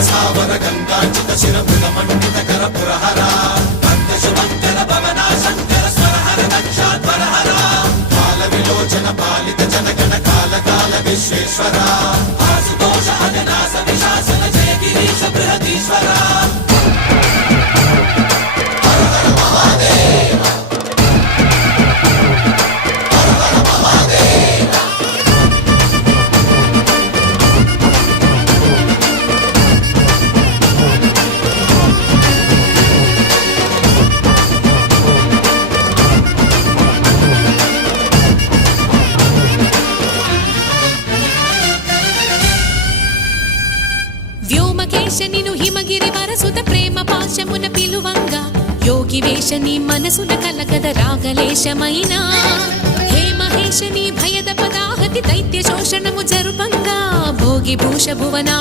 స్థావర గంగాచిత శిరముల మండిత కర పురహర భక్త శుభంకర భవనా శంకర స్వరహర దక్షాధ్వరహర కాల విలోచన పాలిత జనగణ కాల కాల విశ్వేశ్వర ఆశుతోష అజనాస విశాసన జయ గిరీశ బృహదీశ్వర వ్యోమకేశనిను హిమగిరి వరసుత ప్రేమ పాశమున పిలువంగా యోగి వేషని మనసున కలకద రాగలేశమైనా హే మహేశని భయద పదాహతి దైత్య శోషణము జరుపంగా భోగి భూష భువనా